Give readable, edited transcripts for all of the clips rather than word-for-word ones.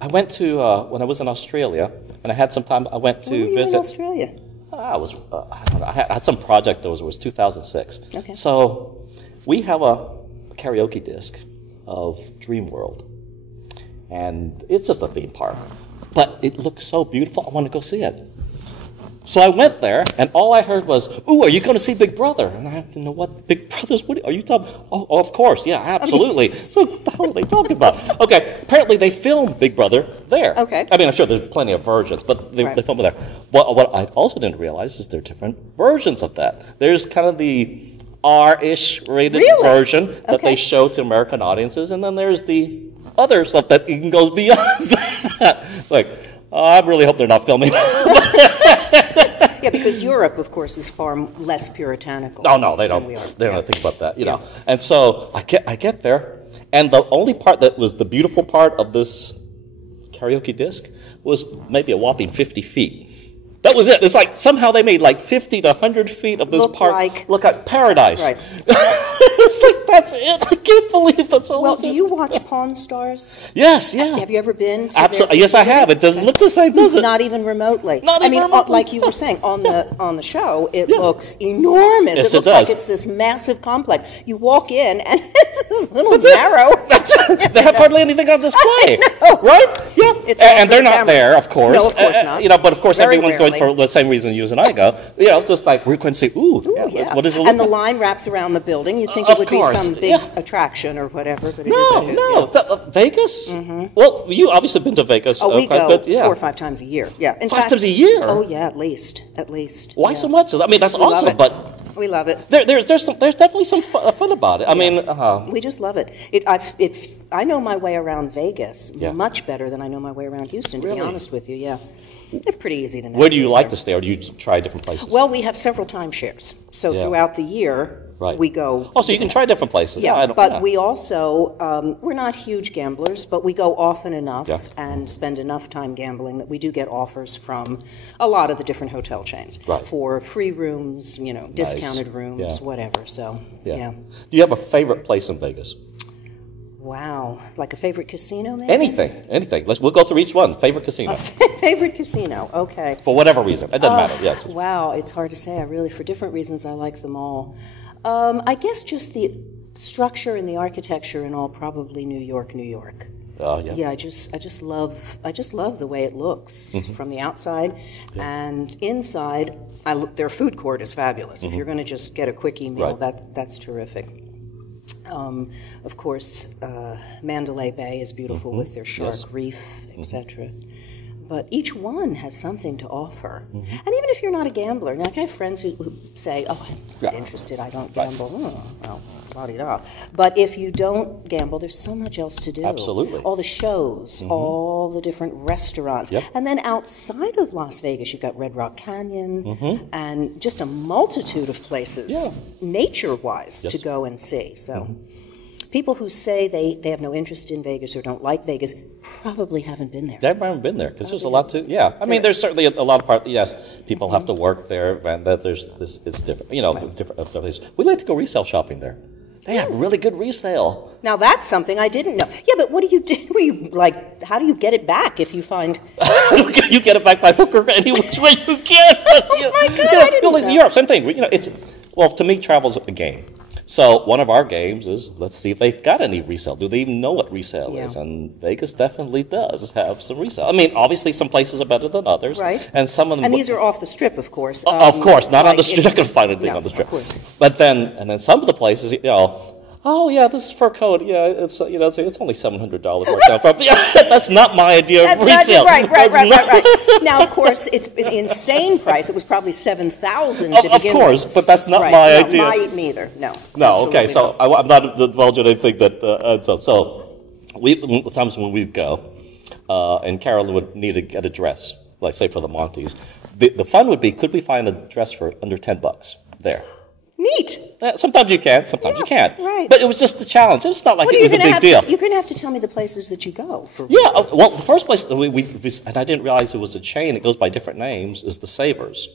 I went to, when I was in Australia, and I had some time, I went to When were you visit. in Australia? I was, I don't know, I had some project that was 2006. Okay. So we have a karaoke disc of Dream World. And it's just a theme park. But it looks so beautiful, I want to go see it. So I went there, and all I heard was, "Ooh, are you going to see Big Brother?" And I didn't know what Big Brother's. What are you talking? Oh, of course, yeah, absolutely. So what the hell are they talking about? Okay, apparently they filmed Big Brother there. Okay. I mean, I'm sure there's plenty of versions, but they filmed it there. What I also didn't realize is there are different versions of that. There's kind of the R-ish rated version that they show to American audiences, and then there's the other stuff that even goes beyond that. Like, I really hope they're not filming Yeah, because Europe, of course, is far less puritanical. No, they don't. They don't think about that, you know. And so I get there, and the only part that was the beautiful part of this karaoke disc was maybe a whopping 50 feet. That was it. It's like somehow they made like 50 to 100 feet of this part look like paradise. Right. It's like, that's it. I can't believe that's all. Well, do you watch Pawn Stars? Yes, yeah. Have you ever been to Absolutely. Yes, I have. It doesn't look the same, does it? Not even remotely. Not even remotely. Like you were saying, on the show, it looks enormous. Yes, it looks like it's this massive complex. You walk in, and it's this little narrow. They have hardly anything on display. Right? Yeah. It's and they're not there, of course. No, of course not. You know, but of course Very everyone's rarely. going for the same reason you and I go. You know, just like we're going to say, what is it? And the line wraps around the building. You'd think it would be some big attraction or whatever, but it isn't. No. Vegas? Mm-hmm. Well, you obviously been to Vegas. Oh, we go but, 4 or 5 times a year. Yeah, in fact, 5 times a year? Oh, yeah, at least. Why so much? I mean, that's awesome, but we love it. There's definitely some fun about it. I mean, we just love it. I know my way around Vegas much better than I know my way around Houston. To be honest with you, yeah, it's pretty easy to know. Where do you like to stay, or do you try different places? Well, we have several timeshares, so throughout the year we go. Oh, so you can try different places. Yeah, but we also we're not huge gamblers, but we go often enough and spend enough time gambling that we do get offers from a lot of the different hotel chains for free rooms, discounted rooms, whatever. So yeah. Do you have a favorite place in Vegas? Wow, like a favorite casino, maybe? Anything. We'll go through each one. Favorite casino. Favorite casino, okay. For whatever reason, it doesn't matter. Yeah. Wow, it's hard to say. For different reasons, I like them all. I guess just the structure and the architecture and all, probably New York. Yeah, I just love the way it looks from the outside and inside. Their food court is fabulous. If you're going to just get a quickie meal, that's terrific. Of course, Mandalay Bay is beautiful with their shark reef, etc. But each one has something to offer. And even if you're not a gambler, like I have friends who say, "Oh, I'm not interested. I don't gamble." Oh, well, la-di-da. But if you don't gamble, there's so much else to do. Absolutely. All the shows, all the different restaurants. Yep. And then outside of Las Vegas, you've got Red Rock Canyon and just a multitude of places, nature-wise, to go and see. So people who say they have no interest in Vegas or don't like Vegas probably haven't been there. They haven't been there because there's a lot to, I mean, there's certainly a lot of part, people have to work there, and that there's this, it's different, different places. We like to go resale shopping there. They have really good resale. Now that's something I didn't know. Yeah, but what do you do? How do you get it back if you find? You get it back by hook or any which way you can. Oh my God! I didn't know. Europe, same thing. To me, travel's a game. So one of our games is, let's see if they've got any resale. Do they even know what resale is? And Vegas definitely does have some resale. I mean, obviously some places are better than others. Right. And some of them... And these are off the strip, of course. Of course, not on the strip. You're not going to find anything on the strip. Of course. But then some of the places, this is fur coat. Yeah, it's it's only $700 right now. That's not my idea of resale. Right. Now, of course, it's an insane price. It was probably $7,000 to begin with. Of course, but that's not my idea. Neither. No. Okay. So I'm not divulging anything that. Sometimes when we go, and Carolyn would need to get a dress, like say for the Montes, the fun would be, could we find a dress for under $10 there? Neat. Sometimes you can, sometimes you can't. Right. But it was just the challenge. It's not like it was a big deal. You're going to have to tell me the places that you go for. Well, the first place we and I didn't realize it was a chain. It goes by different names. Is the Savers.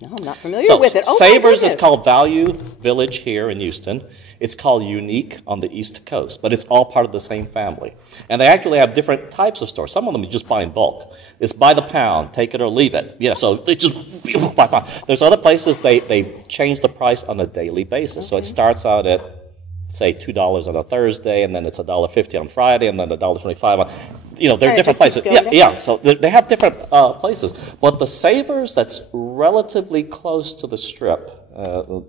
No, I'm not familiar with it. Oh, Savers is called Value Village here in Houston. It's called Unique on the East Coast, but it's all part of the same family. And they actually have different types of stores. Some of them you just buy in bulk. It's by the pound, take it or leave it. So they just by pound. There's other places they change the price on a daily basis. So it starts out at, say, $2 on a Thursday, and then it's $1.50 on Friday, and then $1.25 on. They're different places. Yeah. So they have different places. But the Savers, that's relatively close to the Strip.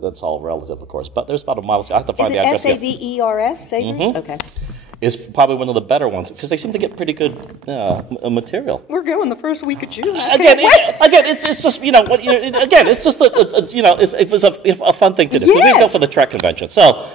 That's all relative, of course. But there's about a mile. I have to find the address. Savers? Savers? Mm-hmm. Okay. Is probably one of the better ones because they seem to get pretty good material. We're going the first week of June. It's just it's just it was a fun thing to do. Yes. We go for the Trek convention, so.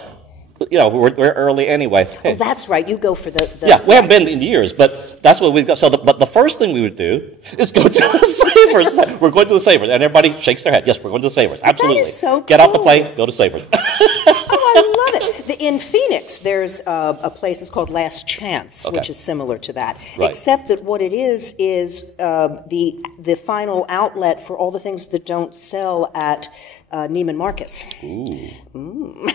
We're early anyway. Oh, that's right. You go for the we haven't been in years, but that's what we've got. So, but the first thing we would do is go to the Savers. We're going to the Savers, and everybody shakes their head. Yes, we're going to the Savers. Absolutely. That is so cool. Get off the plane, go to Savers. I love it. In Phoenix, there's a place that's called Last Chance, which is similar to that, except that what it is the final outlet for all the things that don't sell at Neiman Marcus. Ooh.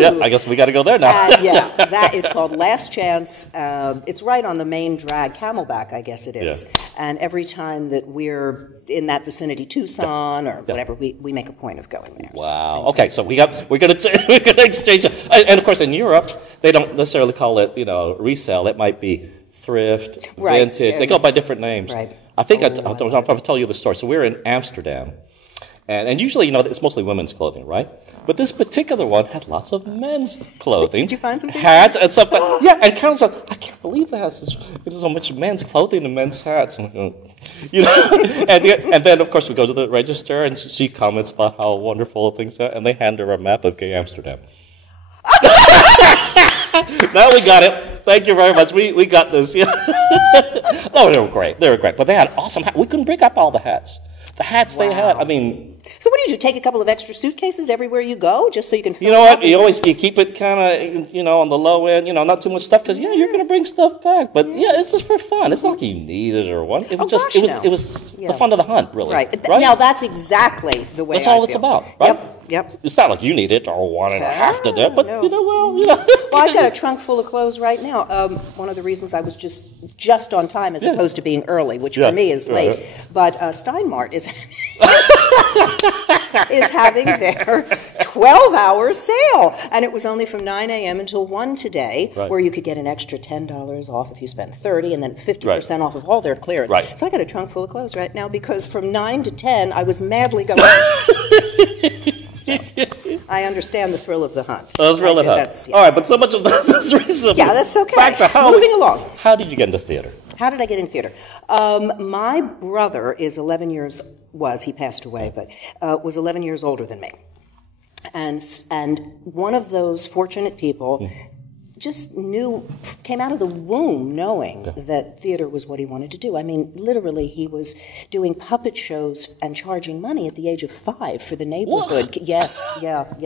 Yeah, I guess we got to go there now. That is called Last Chance. It's right on the main drag, Camelback, I guess it is. Yeah. And every time that we're in that vicinity, Tucson or whatever, we make a point of going there. Wow. Okay, so we're gonna exchange it. And of course, in Europe, they don't necessarily call it resale. It might be thrift, vintage. They go by different names. Right. I think I'll tell you the story. So we're in Amsterdam. And usually, it's mostly women's clothing, right? But this particular one had lots of men's clothing. Did you find some hats and stuff? And Karen's like, I can't believe there's so much men's clothing and men's hats. And, and then, of course, we go to the register, and she comments about how wonderful things are, and they hand her a map of gay Amsterdam. Now we got it. Thank you very much. We got this. Oh, they were great. But they had awesome hats. We couldn't bring up all the hats. The hats they had, So what do you do? Take a couple of extra suitcases everywhere you go, just so you can fill You know what? You keep it kind of, on the low end, not too much stuff, because, you're going to bring stuff back. But, it's just for fun. It's not like you need it or what. It was it was the fun of the hunt, really. Right. Now, that's exactly the way That's all it's about, right? Yep. It's not like you need it or want it or have to do it, but, Well, I've got a trunk full of clothes right now. One of the reasons I was just on time as opposed to being early, which for me is late. But Steinmart is having their 12-hour sale. And it was only from 9 a.m. until 1 today, where you could get an extra $10 off if you spend $30, and then it's 50% off of all their clearance. Right. So I got a trunk full of clothes right now because from 9 to 10, I was madly going. So, I understand the thrill of the hunt. The thrill of the hunt. All right, but so much of this reason. Yeah, that's okay. Back to moving along. How did you get into theater? How did I get into theater? My brother is 11 years, he passed away, but was 11 years older than me. And one of those fortunate people just came out of the womb knowing that theater was what he wanted to do. Literally, he was doing puppet shows and charging money at the age of 5 for the neighborhood. What? Yes, yep.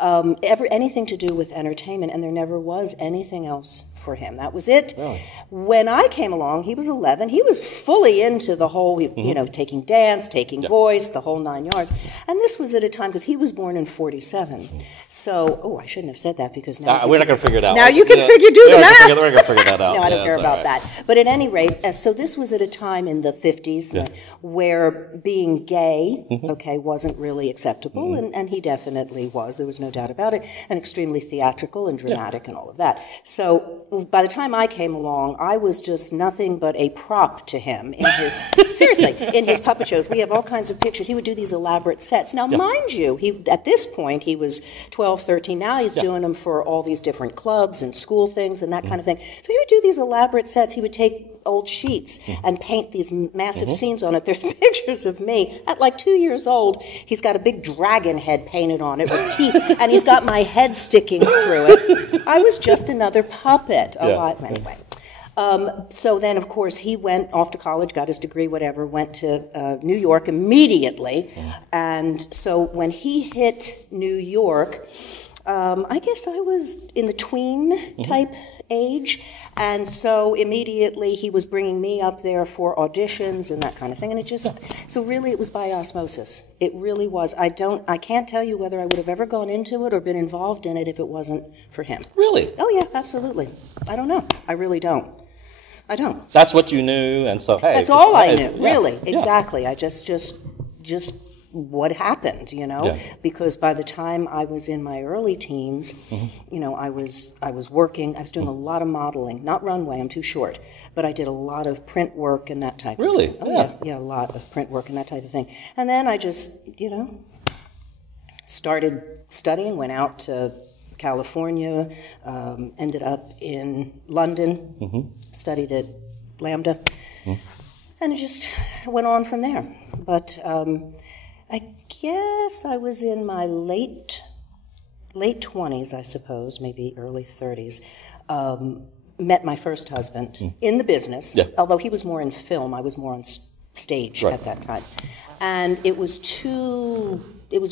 Anything to do with entertainment, and there never was anything else for him. That was it. Really? When I came along, he was 11. He was fully into the whole, taking dance, taking voice, the whole 9 yards. And this was at a time, because he was born in 47. So, I shouldn't have said that, because now... we're not going to figure it out. Now you can do the math. We're going to figure that out. No, I don't care about that. But at any rate, so this was at a time in the 50s where being gay, wasn't really acceptable, and he definitely was. There was no doubt about it, and extremely theatrical and dramatic and all of that. So by the time I came along, I was just nothing but a prop to him in his in his puppet shows. We have all kinds of pictures. He would do these elaborate sets. Now, mind you, at this point he was 12, 13. Now he's doing them for all these different clubs and school things and that kind of thing. So he would do these elaborate sets. He would take old sheets and paint these massive scenes on it. There's pictures of me at like 2 years old. He's got a big dragon head painted on it with teeth, and he's got my head sticking through it. I was just another puppet. Anyway. So then, of course, he went off to college, got his degree, whatever, went to New York immediately. And so when he hit New York, I guess I was in the tween type age, and so immediately he was bringing me up there for auditions and that kind of thing, and so really it was by osmosis. It really was. I can't tell you whether I would have ever gone into it or been involved in it if it wasn't for him. Really? Oh yeah, absolutely. I don't know. I really don't. I don't. That's what you knew, and so hey. That's all I knew, really. Exactly. I just what happened, because by the time I was in my early teens, I was working, I was doing a lot of modeling, not runway, I'm too short, but I did a lot of print work and that type of thing. Really? Yeah, a lot of print work and that type of thing. And then I just, started studying, went out to California, ended up in London, studied at Lambda, and it just went on from there. But I guess I was in my late 20s, I suppose, maybe early 30s, met my first husband in the business, although he was more in film, I was more on stage at that time. And it was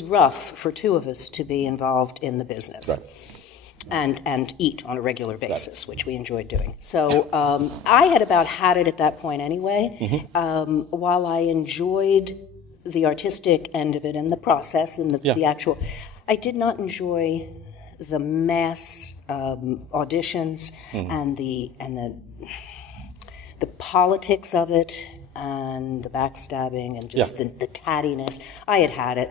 rough for two of us to be involved in the business. Right. And eat on a regular basis, which we enjoyed doing. So I had about had it at that point anyway. While I enjoyed the artistic end of it and the process and the actual, I did not enjoy the mass auditions and the politics of it and the backstabbing and just the cattiness. I had it.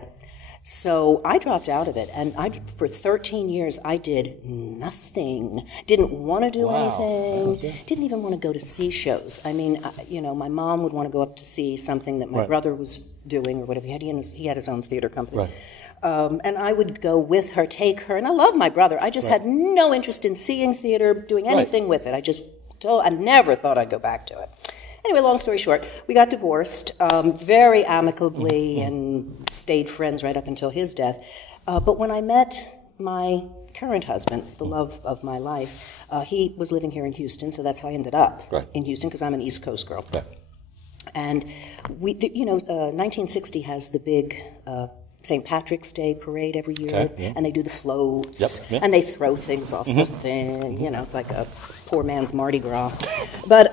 So I dropped out of it, and for 13 years I did nothing. Didn't want to do anything. Didn't even want to go to see shows. I mean, my mom would want to go up to see something that my brother was doing or whatever. He had his own theater company. Right. And I would go with her, take her, and I love my brother. I just had no interest in seeing theater, doing anything with it. I never thought I'd go back to it. Anyway, long story short, we got divorced very amicably and stayed friends right up until his death. But when I met my current husband, the love of my life, he was living here in Houston, so that's how I ended up in Houston, because I'm an East Coast girl. Right. And 1960 has the big St. Patrick's Day parade every year, and they do the floats, and they throw things off the thing. It's like a poor man's Mardi Gras. But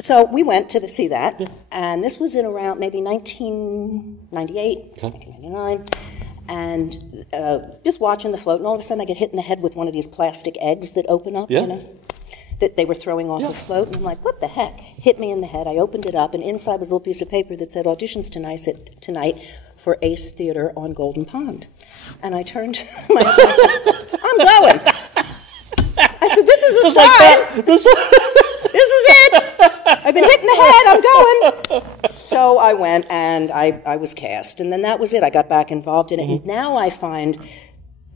so we went to see that, and this was in around maybe 1998, 1999, and just watching the float, and all of a sudden I get hit in the head with one of these plastic eggs that open up, that they were throwing off the float, and I'm like, what the heck? Hit me in the head. I opened it up, and inside was a little piece of paper that said, auditions tonight for Ace Theater on Golden Pond. And I turned to my husband and said, I'm going. I said, this is a sign. This is it. I've been hit in the head. I'm going. So I went, and I was cast. And then that was it. I got back involved in it. And now I find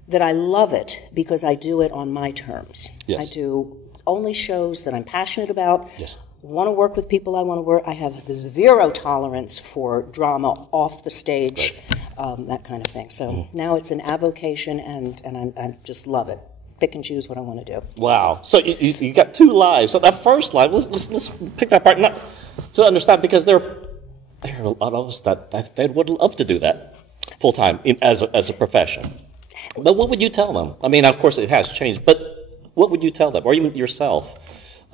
that I love it because I do it on my terms. Yes. I do only shows that I'm passionate about. Yes. Want to work with people I want to work. I have zero tolerance for drama off the stage, that kind of thing. So now it's an avocation, and I just love it. Pick and choose what I want to do. Wow. So you got two lives. So that first life, let's pick that part not to understand, because there are a lot of us that would love to do that full time as a profession. But what would you tell them? I mean, of course it has changed, but what would you tell them, or even yourself?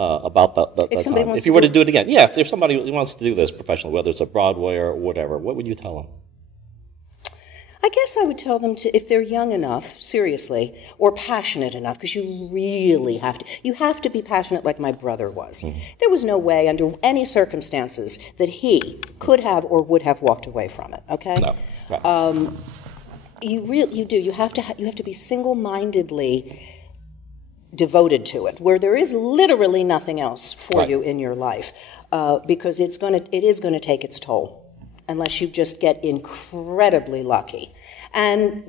About that time. If you were to do it again. Yeah, if somebody wants to do this professionally, whether it's a Broadway or whatever, what would you tell them? I guess I would tell them to, if they're young enough, seriously, or passionate enough, because you really have to be passionate like my brother was. There was no way under any circumstances that he could have or would have walked away from it, okay? No. Right. You have to be single-mindedly devoted to it, where there is literally nothing else for you in your life, because it is going to take its toll, unless you just get incredibly lucky. And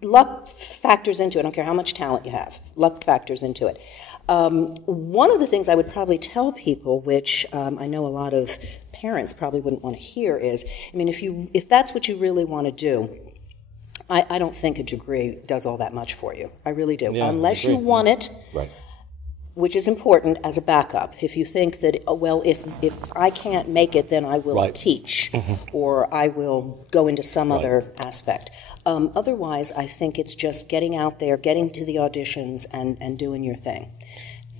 luck factors into it. I don't care how much talent you have. Luck factors into it. One of the things I would probably tell people, which I know a lot of parents probably wouldn't want to hear, is, I mean, if that's what you really want to do, I don't think a degree does all that much for you. I really do. Unless you want it, which is important as a backup. If you think that, if I can't make it, then I will teach, or I will go into some other aspect. Otherwise, I think it's just getting out there, getting to the auditions, and doing your thing.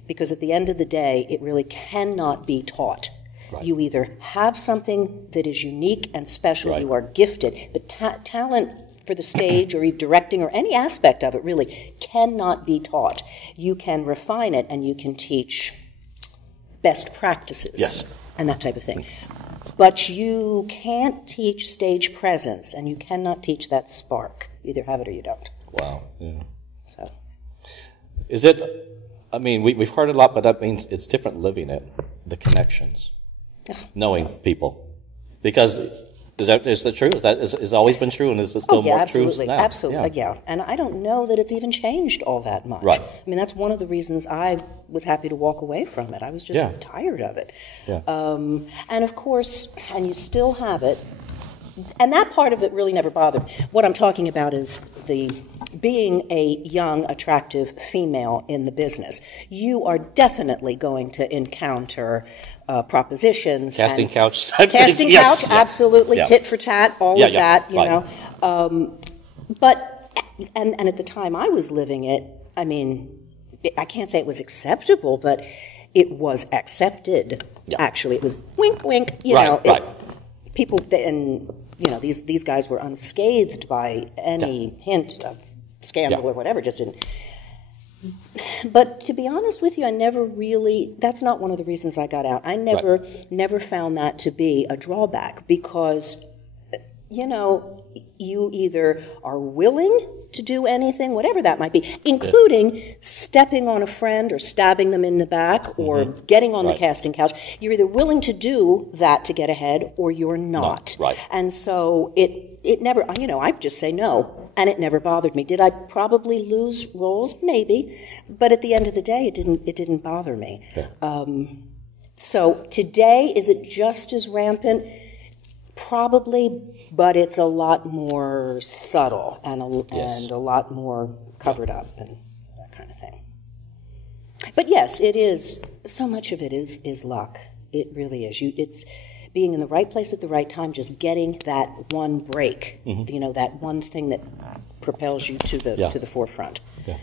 Because at the end of the day, it really cannot be taught. Right. You either have something that is unique and special, right. You are gifted, but talent for the stage or directing or any aspect of it really cannot be taught. You can refine it and you can teach best practices, yes. And that type of thing. But you can't teach stage presence, and you cannot teach that spark. You either have it or you don't. Wow. Yeah. So, is it? I mean, we've heard it a lot, but that means it's different living it. The connections, knowing people, because. Is that true? Is always been true, and is it still more absolutely. true now? Absolutely, yeah. And I don't know that it's even changed all that much. Right. I mean, that's one of the reasons I was happy to walk away from it. I was just tired of it. Yeah. And of course, and you still have it, and that part of it really never bothered me. What I'm talking about is being a young, attractive female in the business. You are definitely going to encounter propositions. Casting couch. Casting couch, absolutely. Yeah. Tit for tat, all of that, you know. But at the time I was living it, I mean, I can't say it was acceptable, but it was accepted, actually. It was wink, wink, you know. People, and, you know, these guys were unscathed by any hint of scandal or whatever, just didn't. But to be honest with you, I never really, that's not one of the reasons I got out. I never found that to be a drawback because, you know, you either are willing to do anything, whatever that might be, including stepping on a friend or stabbing them in the back or getting on the casting couch. You're either willing to do that to get ahead or you're not. Right. And so it never, you know, I just say no. And it never bothered me. Did I probably lose roles? Maybe. But at the end of the day, it didn't bother me. Yeah. So today, is it just as rampant? Probably, but it's a lot more subtle and a lot more covered up and that kind of thing. But yes, it is. So much of it is luck. It really is. It's being in the right place at the right time, just getting that one break, you know, that one thing that propels you to the forefront. Yeah.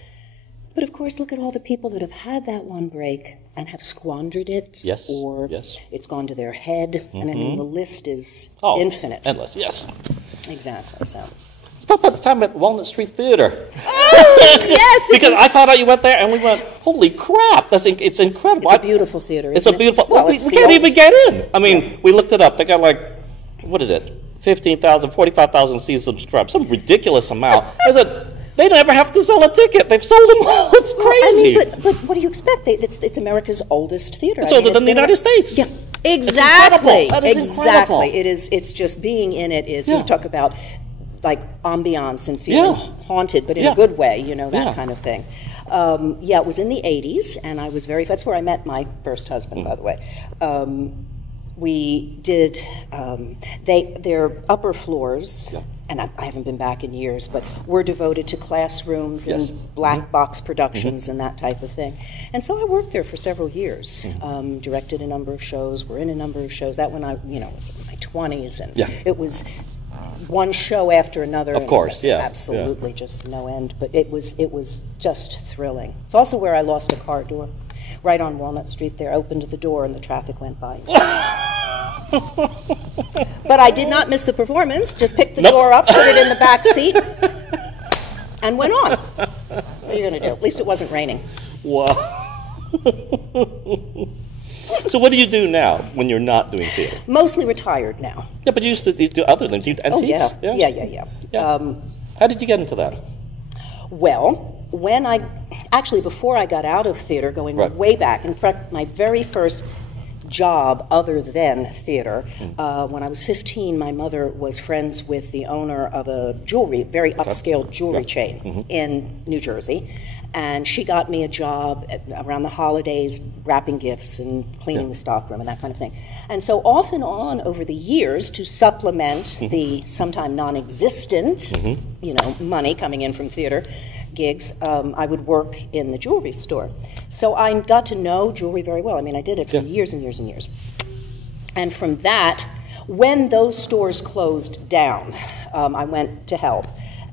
But of course, look at all the people that have had that one break and have squandered it, or it's gone to their head, and I mean, the list is infinite. Endless, yes. Exactly, so. Stop at the time at Walnut Street Theater. Oh, yes! Because I found out you went there, and we went, holy crap, it's incredible. It's a beautiful theater, It's a beautiful, we can't even get in. I mean, we looked it up. They got like, what is it, 15,000, 45,000 seats subscribed, some ridiculous amount. They never have to sell a ticket. They've sold them all. It's crazy. I mean, but what do you expect? It's America's oldest theater. It's older than the United States. Yeah, exactly. That is incredible. It's just being in it is. You talk about like ambiance and feeling haunted, but in a good way. You know, that kind of thing. It was in the 80s, and I was that's where I met my first husband, by the way. We did their upper floors. Yeah. And I haven't been back in years, but we're devoted to classrooms and black box productions and that type of thing. And so I worked there for several years, directed a number of shows, were in a number of shows. That when I, was in my 20s, and it was one show after another. Of course, absolutely, just no end. But it was just thrilling. It's also where I lost a car door, right on Walnut Street. There, opened the door and the traffic went by. But I did not miss the performance. Just picked the door up, put it in the back seat, and went on. What are you going to do? At least it wasn't raining. Wow. So what do you do now when you're not doing theater? Mostly retired now. Yeah, but you used to do other than antiques? Oh, yeah. How did you get into that? Well, before I got out of theater, going way back, in fact, my very first job other than theater. When I was 15, my mother was friends with the owner of a very upscale jewelry chain in New Jersey, and she got me a job around the holidays, wrapping gifts and cleaning the stockroom and that kind of thing. And so off and on over the years, to supplement the sometime non-existent, money coming in from theater gigs, I would work in the jewelry store. So I got to know jewelry very well. I mean, I did it for years and years and years. And from that, when those stores closed down, I went to help.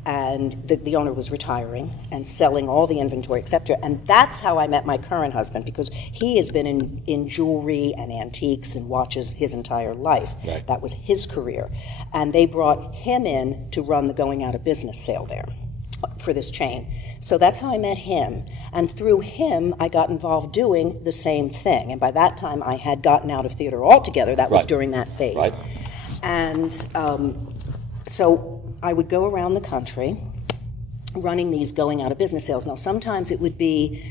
and the owner was retiring and selling all the inventory, etc. And that's how I met my current husband, because he has been in jewelry and antiques and watches his entire life. Right. That was his career. And they brought him in to run the going out of business sale there for this chain. So that's how I met him. And through him, I got involved doing the same thing. And by that time, I had gotten out of theater altogether. That was Right. during that phase. Right. And so I would go around the country running these going out of business sales. Now, sometimes it would be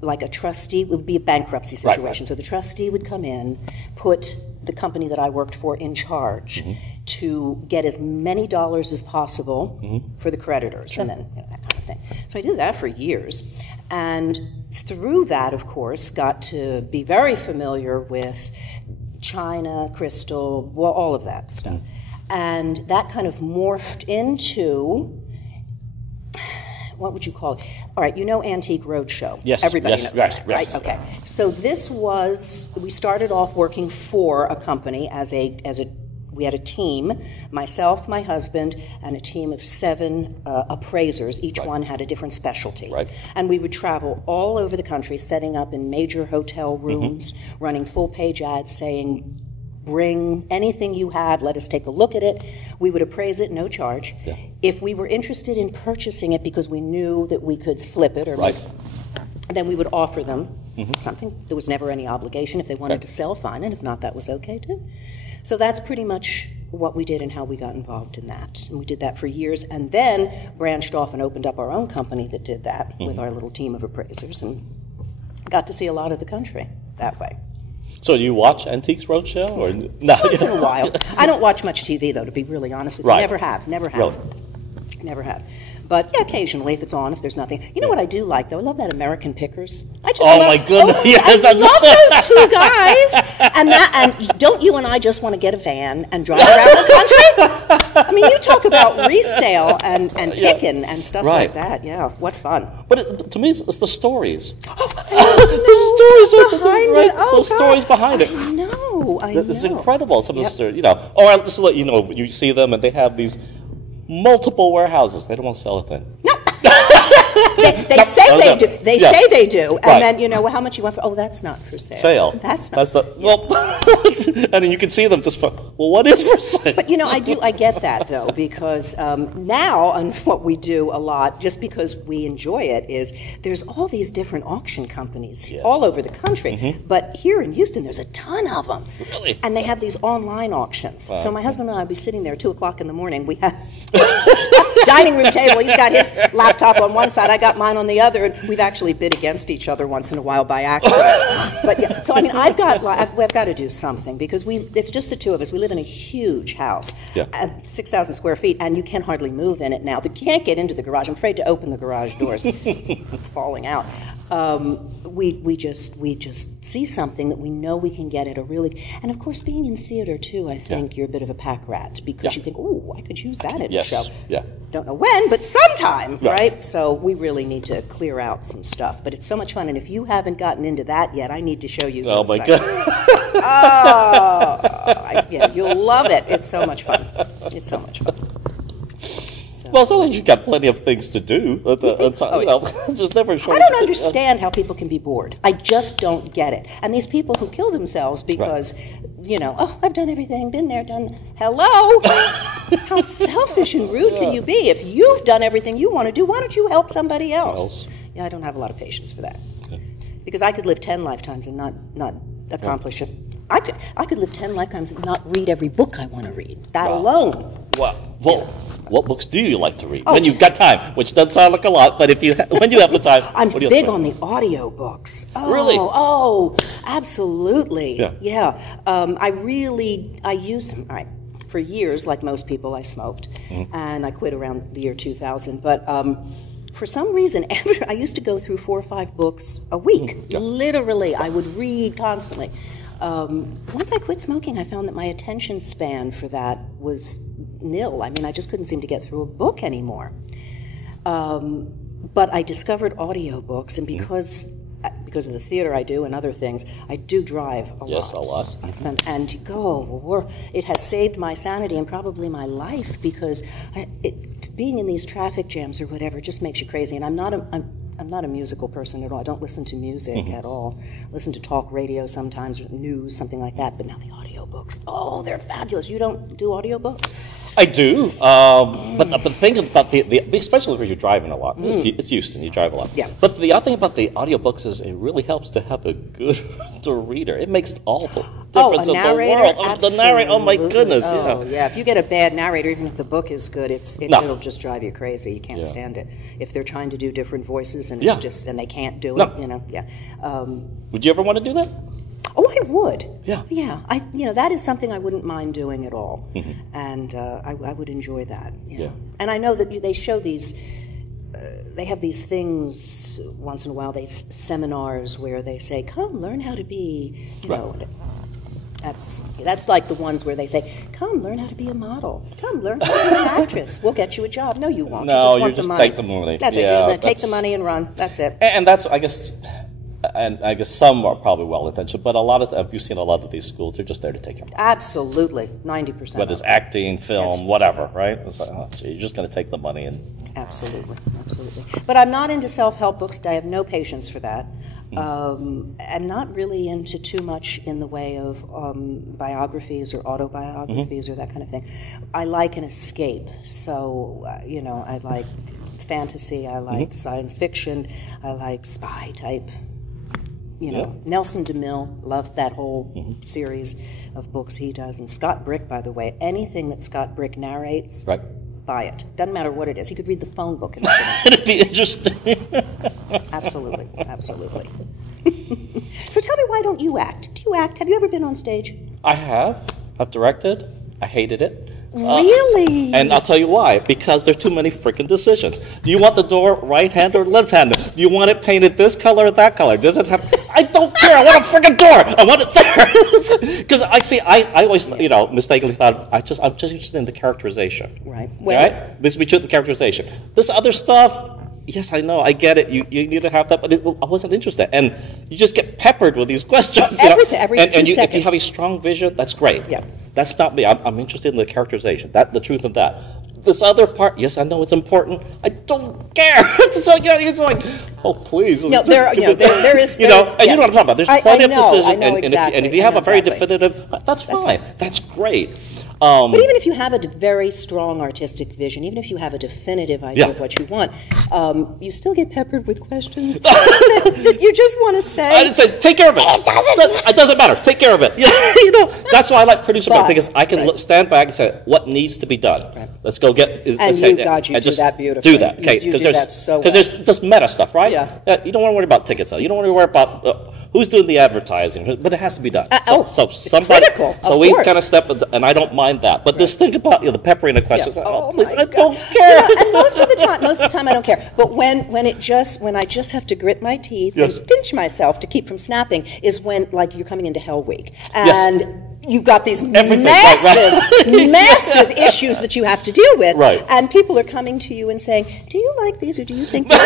like a trustee, it would be a bankruptcy situation. Right. So the trustee would come in, put the company that I worked for in charge to get as many dollars as possible for the creditors, and then that kind of thing. So I did that for years. And through that, of course, got to be very familiar with China, crystal, well, all of that stuff. And that kind of morphed into, what would you call it? All right, you know Antique Roadshow. Yes. Everybody yes, knows yes, that, yes. right? Okay. So this was, we started off working for a company we had a team, myself, my husband, and a team of 7 appraisers. Each Right. one had a different specialty. Right. And we would travel all over the country, setting up in major hotel rooms, running full-page ads saying, bring anything you have, let us take a look at it. We would appraise it, no charge. Yeah. If we were interested in purchasing it because we knew that we could flip it, or Right. then we would offer them something. There was never any obligation. If they wanted Right. to sell, fine, and if not, that was okay too. So that's pretty much what we did and how we got involved in that. And we did that for years, and then branched off and opened up our own company that did that with our little team of appraisers, and got to see a lot of the country that way. So do you watch Antiques Roadshow? Or no? Once in a while. I don't watch much TV, though, to be really honest with you. Right. Never have. Really? Never have. But yeah, occasionally, if it's on, if there's nothing. You know what I do like, though? I love that American Pickers. I just Oh, love, my goodness. Oh, Yes, I that's- love those 2 guys. And don't you and I just want to get a van and drive around the country? I mean, you talk about resale and picking and stuff like Right. that. Yeah, what fun. But to me, it's the stories. The stories behind right? it. Oh, Those God. stories behind it. I know. It's incredible. Some of the Yep. stories, you know. Or I'll just let you know, you see them and they have these multiple warehouses. They don't want to sell a thing. No. They say they do. They Yeah. say they do, and Right. then well, how much you want for? Oh, that's not for sale. Sale. That's not. And then you can see them just for, well, what is for sale? But I get that though, because now, and what we do a lot, just because we enjoy it, is there's all these different auction companies all over the country. But here in Houston, there's a ton of them. Really? And they have these online auctions. So my husband and I would be sitting there 2:00 in the morning. We have dining room table. He's got his laptop on one side, I got mine on the other, and we've actually bid against each other once in a while by accident. But yeah, so I mean, we've got to do something, because it's just the 2 of us. We live in a huge house, 6,000 square feet, and you can hardly move in it now. You can't get into the garage. I'm afraid to open the garage doors, falling out. We just see something that we know we can get at a really, and of course, being in theater too, I think you're a bit of a pack rat, because you think, oh, I could use that in a show. Yeah. Don't know when, but sometime, right? So we really need to clear out some stuff. But it's so much fun, and if you haven't gotten into that yet, I need to show you. Oh, my sites. God. You'll love it. It's so much fun. It's so much fun. So. Well, so you've got plenty of things to do. Just never I don't understand how people can be bored. I just don't get it. And these people who kill themselves because, I've done everything, been there, done. Hello? How selfish and rude can you be? If you've done everything you want to do, why don't you help somebody else? Yeah, I don't have a lot of patience for that. Okay. Because I could live 10 lifetimes and not accomplish it. I could live 10 lifetimes and not read every book I want to read. That alone. Well, what books do you like to read when you've got time? Which doesn't sound like a lot, but when you have the time, I'm big on the audio books. Oh, really? Oh, absolutely. Yeah. I use for years, like most people, I smoked, and I quit around the year 2000. But for some reason, I used to go through 4 or 5 books a week. Yeah. Literally, I would read constantly. Once I quit smoking, I found that my attention span for that was nil. I mean, I just couldn't seem to get through a book anymore. But I discovered audiobooks, and because because of the theater I do and other things, I do drive a lot. Yes, a lot. And you go, it has saved my sanity and probably my life, because being in these traffic jams or whatever just makes you crazy. And I'm not a musical person at all. I don't listen to music at all. Listen to talk radio sometimes, or news, something like that. But now the audiobooks, they're fabulous. You don't do audiobooks? I do, but the thing about especially if you're driving a lot, it's Houston, you drive a lot. Yeah. But the other thing about the audiobooks is it really helps to have a good reader. It makes all the difference a narrator? of the world. The narrator, oh my goodness, yeah. If you get a bad narrator, even if the book is good, it'll just drive you crazy. You can't stand it. If they're trying to do different voices and and they can't do it, Would you ever want to do that? Oh, I would. Yeah. Yeah. That is something I wouldn't mind doing at all, and I would enjoy that. Yeah. And I know that they show these. They have these things once in a while. These seminars where they say, "Come, learn how to be," know. That's like the ones where they say, "Come, learn how to be a model. Come, learn how to be an actress. We'll get you a job." No, you won't. No, you just want take the money. That's it. You're just going to take the money and run. That's it. And that's, I guess. And I guess some are probably well-intentioned, but you've seen a lot of these schools, they're just there to take your money. Absolutely, 90%. Whether it's acting, film, whatever, right? It's like, you're just going to take the money and... Absolutely. But I'm not into self-help books. I have no patience for that. I'm not really into too much in the way of biographies or autobiographies or that kind of thing. I like an escape. So, I like fantasy, I like science fiction, I like spy type. Nelson DeMille, loved that whole series of books he does. And Scott Brick, by the way, anything that Scott Brick narrates, buy it. Doesn't matter what it is. He could read the phone book and it'd be interesting. Absolutely. So tell me, why don't you act? Do you act? Have you ever been on stage? I have. I've directed. I hated it. Really? And I'll tell you why. Because there are too many freaking decisions. Do you want the door right-handed or left-handed? Do you want it painted this color or that color? Does it have... I don't care. I want a freaking door. I want it there. Because I always, mistakenly thought I'm just interested in the characterization. Right. Right? This we choose the characterization. This other stuff... Yes, I know. I get it. You need to have that, but I wasn't interested. And you just get peppered with these questions. Every 2 seconds. If you have a strong vision, that's great. Yeah. That's not me. I'm interested in the characterization. The truth of that. This other part, yes, I know it's important. I don't care. It's like, oh, please. No, there is. And you know what I'm talking about. There's plenty of decisions. I know exactly. And if you have a very definitive, that's fine. That's great. But even if you have a very strong artistic vision, even if you have a definitive idea of what you want, you still get peppered with questions that you just want to say. I didn't say, take care of it. It doesn't matter. Take care of it. That's why I like producer work, because I can stand back and say, what needs to be done? Right. Let's go get... And you do that beautifully. Do that, okay? You do that so well. Because there's just meta stuff, right? Yeah. You don't want to worry about ticket sales. You don't want to worry about... who's doing the advertising? But it has to be done. It's critical. So we kind of step, and I don't mind that. But this thing about the peppering the questions, please, I don't care. And most of the time, I don't care. But when I just have to grit my teeth and pinch myself to keep from snapping, is when you're coming into Hell Week and. You've got these massive issues that you have to deal with, and people are coming to you and saying, "Do you like these, or do you think this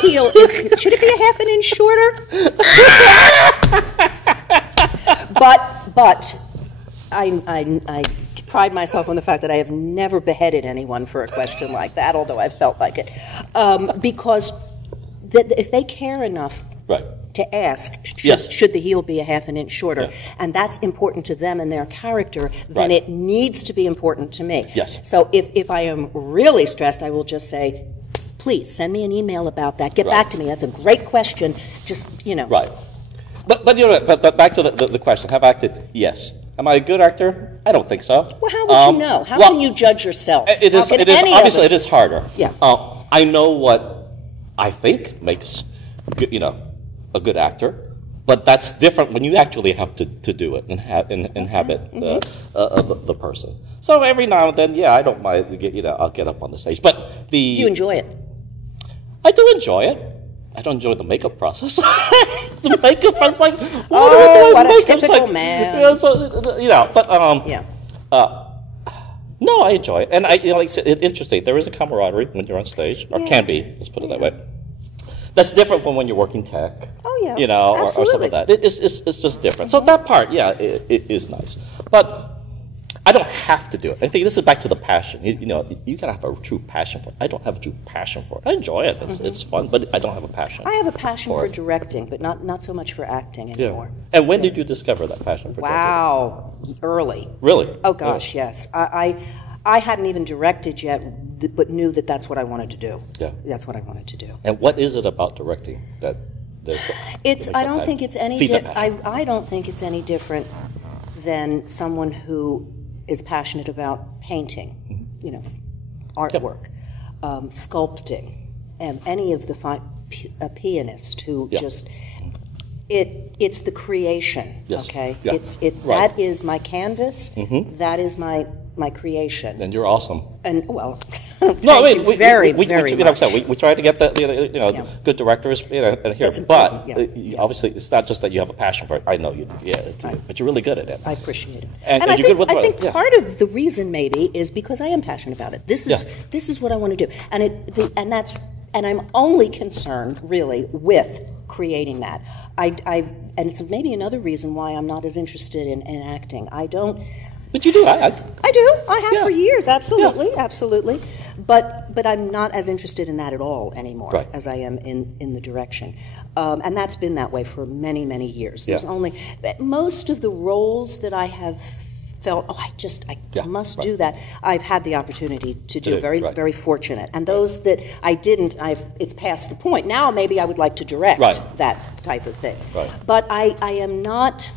heel should it be a half an inch shorter?" But I pride myself on the fact that I have never beheaded anyone for a question like that, although I've felt like it, because if they care enough. To ask, should the heel be a half an inch shorter? And that's important to them and their character, then it needs to be important to me. So if I am really stressed, I will just say, please send me an email about that. Get back to me. That's a great question. Just, Right. But back to the question. Have I acted? Yes. Am I a good actor? I don't think so. Well, how would you know? How can you judge yourself? It is obviously it is harder. Yeah. I know what I think makes a good actor, but that's different when you actually have to do it and inhabit the person. So every now and then, I don't mind. I'll get up on the stage. But do you enjoy it? I do enjoy it. I don't enjoy the makeup process. The makeup process, what a typical man. No, I enjoy it, and it's interesting. There is a camaraderie when you're on stage, or can be. Let's put it that way. That's different from when you're working tech. Oh, yeah. You know, or something like that. It's just different. So that part, yeah, it is nice. But I don't have to do it. I think this is back to the passion. You know, you gotta have a true passion for it. I don't have a true passion for it. I enjoy it. It's fun, but I don't have a passion. I have a passion for directing, but not so much for acting anymore. Yeah. And when did you discover that passion for directing? Wow, early. Really? Oh gosh, yes. I hadn't even directed yet, but knew that that's what I wanted to do. Yeah. That's what I wanted to do. And what is it about directing that there's? I don't think it's any. I don't think it's any different than someone who is passionate about painting, you know, artwork, sculpting, and any of a pianist who just it's the creation. Yes. Okay, it's that is my canvas. That is my creation. And you're awesome. And well, no, I mean, we very much. We try to get the good directors here, but obviously it's not just that you have a passion for it. I know you, but you're really good at it. I appreciate it, and I you're good with I think part of the reason maybe is because I am passionate about it. This is what I want to do, and I'm only concerned really with creating that. And it's maybe another reason why I'm not as interested in acting. I don't. But you do. I do. I have for years. Absolutely, absolutely. But I'm not as interested in that at all anymore as I am in the direction. And that's been that way for many, many years. There's only most of the roles that I have felt, I must do that. I've had the opportunity to do. Very fortunate. And those that I didn't, it's past the point. Now maybe I would like to direct that type of thing. Right. But I am not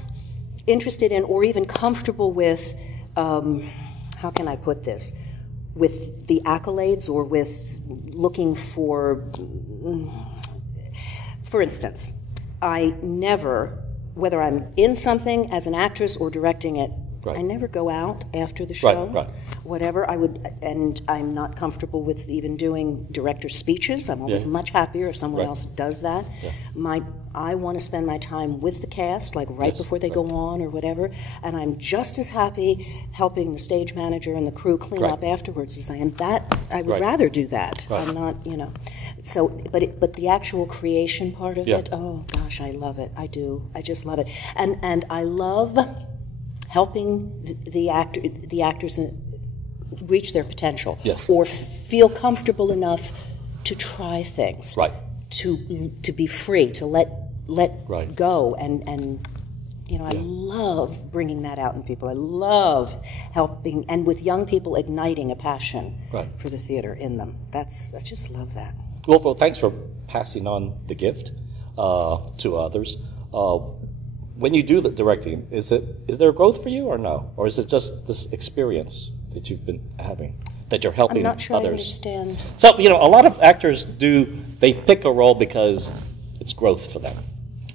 interested in or even comfortable with, how can I put this, with the accolades or with looking for instance, I never, whether I'm in something as an actress or directing it, I never go out after the show, whatever. And I'm not comfortable with even doing director speeches. I'm always much happier if someone else does that. Yeah. I want to spend my time with the cast, like before they go on or whatever, and I'm just as happy helping the stage manager and the crew clean up afterwards as I am. That I would rather do that. I'm not, So, but the actual creation part of it, oh gosh, I love it. I do. I just love it, and I love helping the actors reach their potential, or feel comfortable enough to try things, to be free, to let go, and I love bringing that out in people. I love helping, and with young people, igniting a passion for the theater in them. I just love that. Well, thanks for passing on the gift to others. When you do the directing, is there growth for you or no? Or is it just this experience that you've been having, that you're helping others? I'm not sure I understand. So, a lot of actors they pick a role because it's growth for them.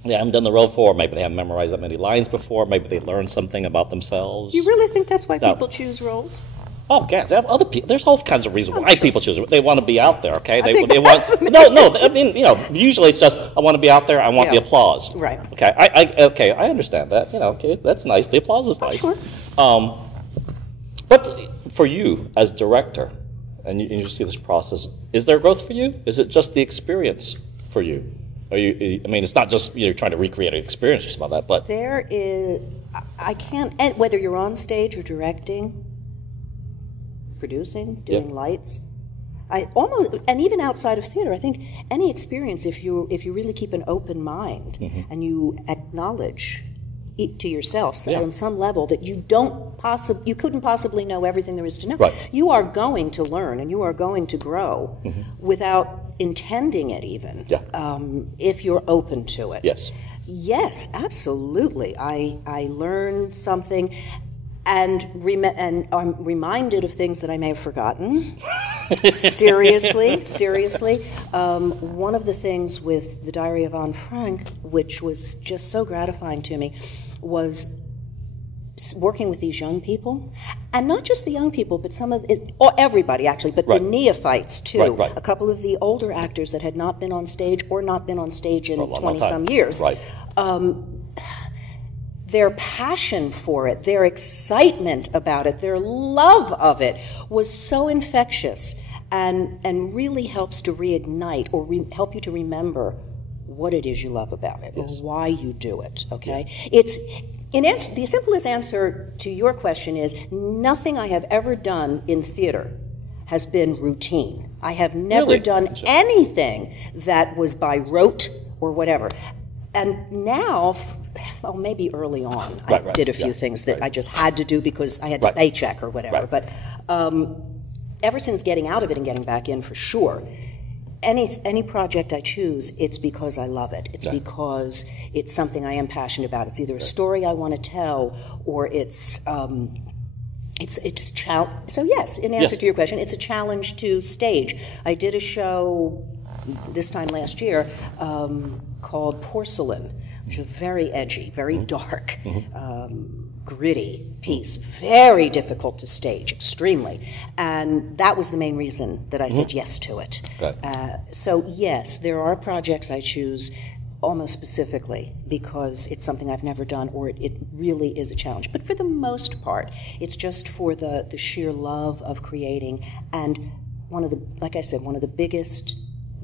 They haven't done the role before, maybe they haven't memorized that many lines before, maybe they learned something about themselves. You really think that's why people choose roles? Oh, yes. Other people. There's all kinds of reasons why people choose it. They want to be out there. Okay. They want. No. I mean, usually it's just I want to be out there. I want the applause. Right. Okay. I understand that. Okay. That's nice. The applause is nice. Sure. But for you as director, and you see this process, is there growth for you? Is it just the experience for you? I mean, it's not just you're trying to recreate an experience or something like that, but there is. I can't. And whether you're on stage or directing, producing, doing lights, and even outside of theater, I think any experience, if you really keep an open mind and you acknowledge to yourself on some level that you couldn't possibly know everything there is to know. You are going to learn and you are going to grow without intending it even, if you're open to it. Yes, absolutely. I learned something. And I'm reminded of things that I may have forgotten. Seriously. One of the things with the Diary of Anne Frank, which was just so gratifying to me, was working with these young people, and not just the young people, but or everybody actually, but the neophytes too. A couple of the older actors that had not been on stage or not been on stage in 20-some years. Their passion for it, their excitement about it, their love of it was so infectious. and really helps to reignite or help you to remember what it is you love about it, or why you do it, okay? It's, the simplest answer to your question is, nothing I have ever done in theater has been routine. I have never done anything that was by rote or whatever. And now, well, maybe early on, I did a few things that I just had to do because I had to paycheck or whatever. But ever since getting out of it and getting back in, for sure, any project I choose, it's because I love it. It's because it's something I am passionate about. It's either a story I want to tell, or it's so yes, in answer to your question, it's a challenge to stage. I did a show this time last year called Porcelain, which was very edgy, very dark, gritty piece, very difficult to stage, extremely. And that was the main reason that I said yes to it. So yes, there are projects I choose almost specifically because it's something I've never done, or it really is a challenge. But for the most part, it's just for the sheer love of creating. And like I said, one of the biggest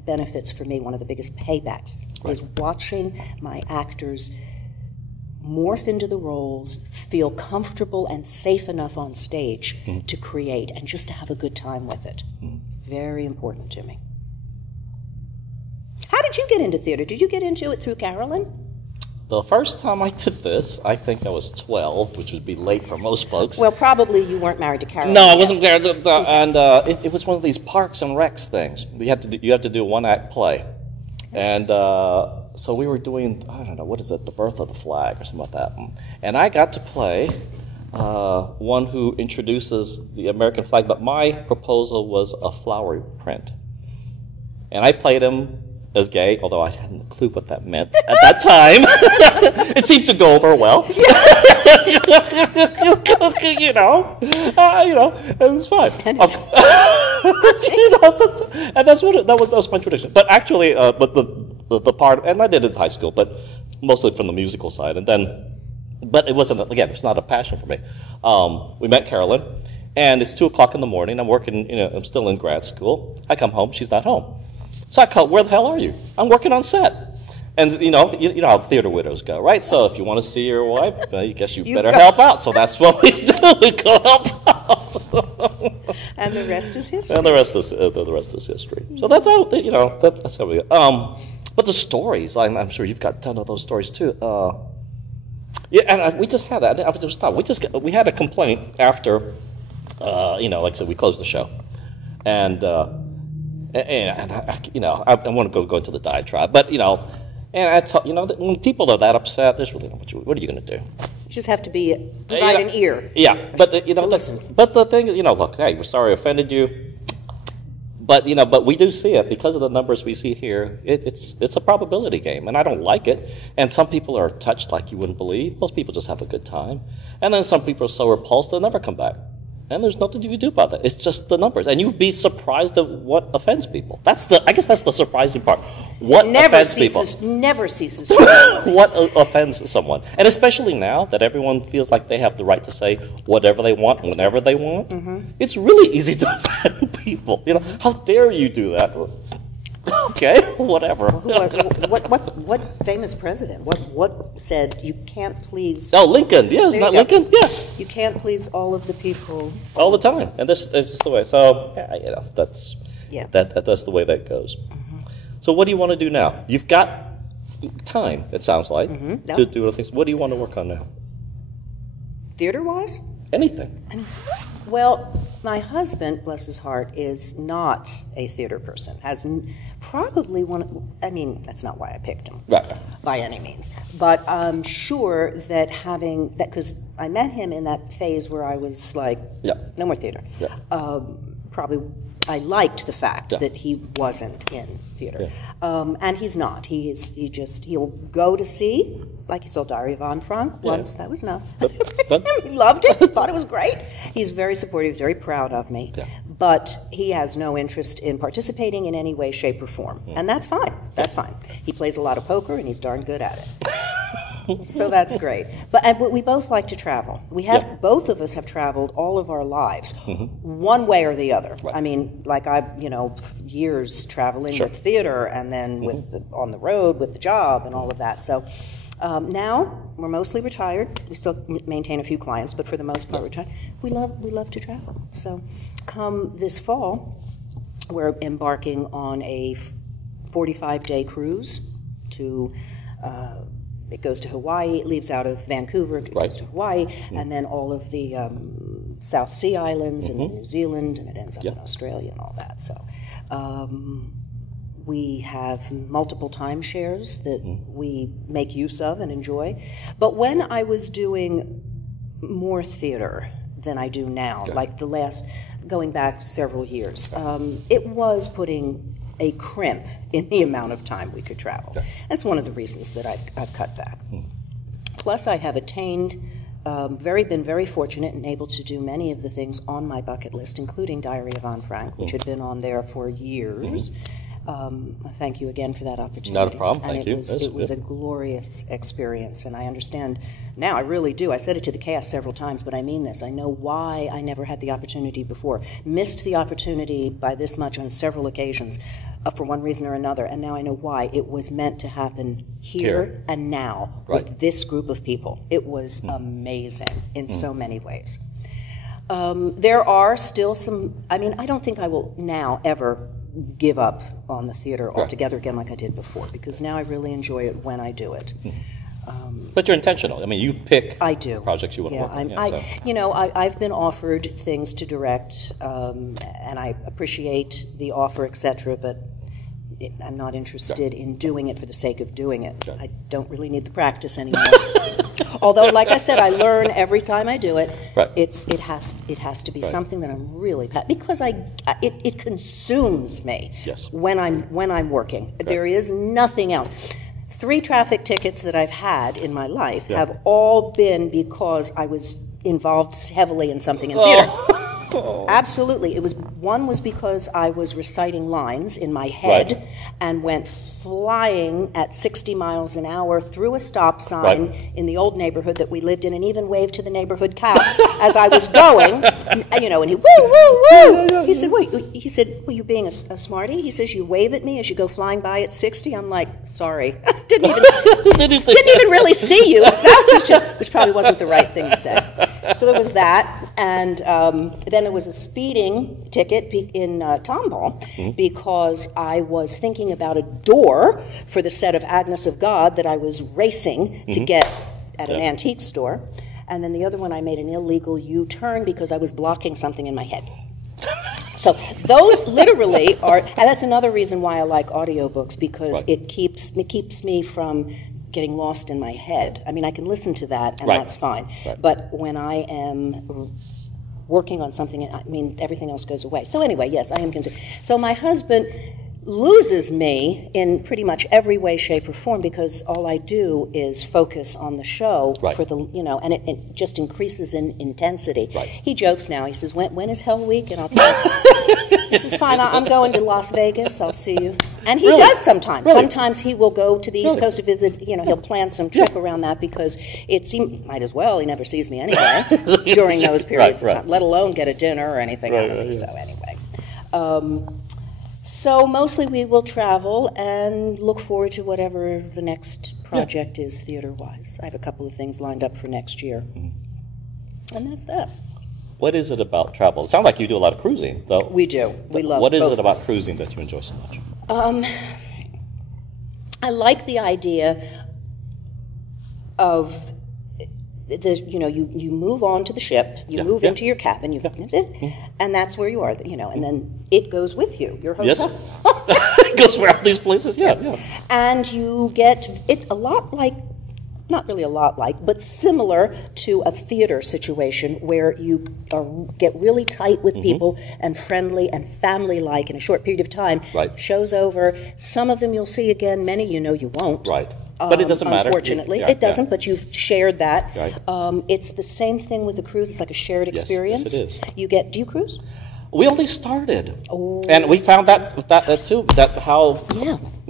benefits for me, one of the biggest paybacks, is watching my actors morph into the roles, feel comfortable and safe enough on stage to create, and just to have a good time with it. Very important to me. How did you get into theater? Did you get into it through Carolyn? The first time I did this, I think I was 12, which would be late for most folks. Well, probably you weren't married to Carolyn. No, I wasn't there. And it was one of these Parks and Recs things. You had to do a one-act play. And so we were doing, I don't know, what is it, The Birth of the Flag or something like that. And I got to play one who introduces the American flag, but my proposal was a flowery print. And I played him as gay, although I hadn't a clue what that meant at that time. It seemed to go over well. It was fine. And that was my tradition. But actually, but the part, and I did it in high school, but mostly from the musical side. And then, but it wasn't, again, it's not a passion for me. We met Carolyn, and it's 2:00 in the morning. I'm working, I'm still in grad school. I come home, she's not home. So I call, where the hell are you? I'm working on set. And, you know how theater widows go, right? So if you want to see your wife, I guess you better help out. So that's what we do. We go help out. And the rest is history. And the rest is history. So that's how, that's how we go. But the stories, I'm sure you've got a ton of those stories too. We just had that. I just thought, we had a complaint after, like I said, we closed the show. And I want to go into the diatribe, but and I tell when people are that upset, there's really not much. What are you going to do? You just have to provide an ear. Yeah, but listen. But the thing is, look, hey, we're sorry I offended you, but but we do see it because of the numbers we see here. It's a probability game, and I don't like it. And some people are touched like you wouldn't believe. Most people just have a good time, and then some people are so repulsed they'll never come back. And there's nothing you can do about that. It's just the numbers. And you'd be surprised at what offends people. I guess that's the surprising part. What offends people? Never ceases to offend people. What offends someone? And especially now that everyone feels like they have the right to say whatever they want, whenever they want. Mm-hmm. It's really easy to offend people. How dare you do that? Okay, whatever. What famous president? What said you can't please? Oh, Lincoln. Yeah, isn't that Lincoln? Yes. You can't please all of the people all the time, and this is just the way. So that's the way that goes. Mm-hmm. So what do you want to do now? You've got time. It sounds like to do other things. What do you want to work on now? Theater-wise? Anything. Well, my husband, bless his heart, is not a theater person. Has probably that's not why I picked him, by any means. But I'm sure that because I met him in that phase where I was like, no more theater. Yeah. Probably I liked the fact that he wasn't in theater. Yeah. And he's not. He'll go to see, like he saw Diary of Anne Frank once. That was enough. He loved it. He thought it was great. He's very supportive. He's very proud of me. Yeah. But he has no interest in participating in any way, shape, or form. And that's fine. That's fine. He plays a lot of poker, and he's darn good at it. So that's great. But we both like to travel. We have both of us have traveled all of our lives, one way or the other. Right. I mean, like years traveling with theater, and then on the road with the job and all of that. So now we're mostly retired. We still maintain a few clients, but for the most part, retired. We love to travel. So come this fall, we're embarking on a 45-day cruise to. It goes to Hawaii, it leaves out of Vancouver, it goes to Hawaii, and then all of the South Sea Islands and New Zealand, and it ends up in Australia and all that. So we have multiple timeshares that we make use of and enjoy. But when I was doing more theater than I do now, like going back several years, it was putting a crimp in the amount of time we could travel. That's one of the reasons that I've cut back. Plus, I have attained, been very fortunate and able to do many of the things on my bucket list, including Diary of Anne Frank, which had been on there for years. Thank you again for that opportunity. Not a problem. Thank you. It was a glorious experience, and I understand now. I really do. I said it to the cast several times, but I mean this. I know why I never had the opportunity before. Missed the opportunity by this much on several occasions, for one reason or another, and now I know why. It was meant to happen here and now with this group of people. It was amazing in so many ways. There are still some. I mean, I don't think I will now ever give up on the theater altogether again like I did before, because now I really enjoy it when I do it. But you're intentional. I mean, you pick projects you want to work on. I've been offered things to direct, and I appreciate the offer, etc., but I'm not interested in doing it for the sake of doing it. I don't really need the practice anymore. Although, like I said, I learn every time I do it. It has to be something that I'm really because it consumes me when I'm working. There is nothing else. 3 traffic tickets that I've had in my life have all been because I was involved heavily in something in theater. Absolutely. One was because I was reciting lines in my head and went flying at 60 miles an hour through a stop sign in the old neighborhood that we lived in, and even waved to the neighborhood cop as I was going, and he, woo, woo, woo. He said, wait, were you being a smarty? He says, you wave at me as you go flying by at 60? I'm like, sorry. didn't even really see you. That was just, which probably wasn't the right thing to say. So there was that, and then there was a speeding ticket in Tomball because I was thinking about a door for the set of Agnes of God that I was racing to get at an antique store. And then the other one, I made an illegal U-turn because I was blocking something in my head. So those literally are, and that's another reason why I like audiobooks, because it keeps me from getting lost in my head. I mean, I can listen to that, and that's fine. But when I am working on something, I mean, everything else goes away. So anyway, yes, I am concerned. So my husband loses me in pretty much every way, shape, or form, because all I do is focus on the show for the, and it just increases in intensity. He jokes now. He says, when is Hell Week? And I'll tell him, this is fine. I'm going to Las Vegas. I'll see you. And he does sometimes. Sometimes he will go to the East Coast to visit. He'll plan some trip around that, because he might as well. He never sees me anyway during those periods, let alone get a dinner or anything. So anyway. So mostly we will travel and look forward to whatever the next project is theater-wise. I have a couple of things lined up for next year. And that's that. What is it about travel? It sounds like you do a lot of cruising, though. We do. We love it. What is it about cruising that you enjoy so much? I like the idea of you move on to the ship, you move into your cabin, and that's where you are, and then it goes with you, your hotel. Yes. It goes around these places, And you get, it's a lot like, not really a lot like, but similar to a theater situation where you get really tight with people and friendly and family-like in a short period of time. Show's over. Some of them you'll see again, many you won't. But it doesn't matter. Unfortunately, it doesn't, but you've shared that. It's the same thing with the cruise. It's like a shared experience. Yes, it is. Do you cruise? We only started. And we found that too, that how,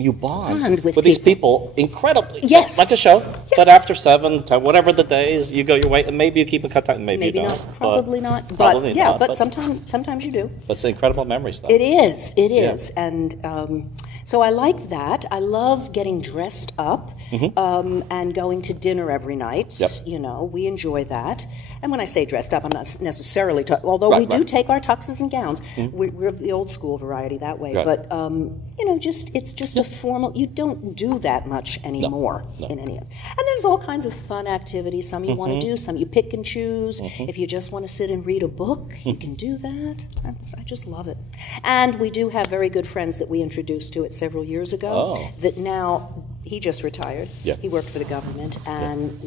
you bond with these people incredibly. Yes. Like a show, but after 7, 10, whatever the days, you go your way, and maybe you keep in contact, and maybe you don't. Probably not. Probably not. But sometimes you do. But it's incredible memory stuff. It is. And so I like that. I love getting dressed up and going to dinner every night. Yep. You know, we enjoy that. And when I say dressed up, I'm not necessarily, although we do take our tuxes and gowns. We're the old school variety that way. Right. But, you know, it's just a formal, you don't do that much anymore in any of it. And there's all kinds of fun activities. Some you want to do, some you pick and choose. If you just want to sit and read a book, you can do that. I just love it. And we do have very good friends that we introduced to it several years ago that now, he just retired. Yeah. He worked for the government, and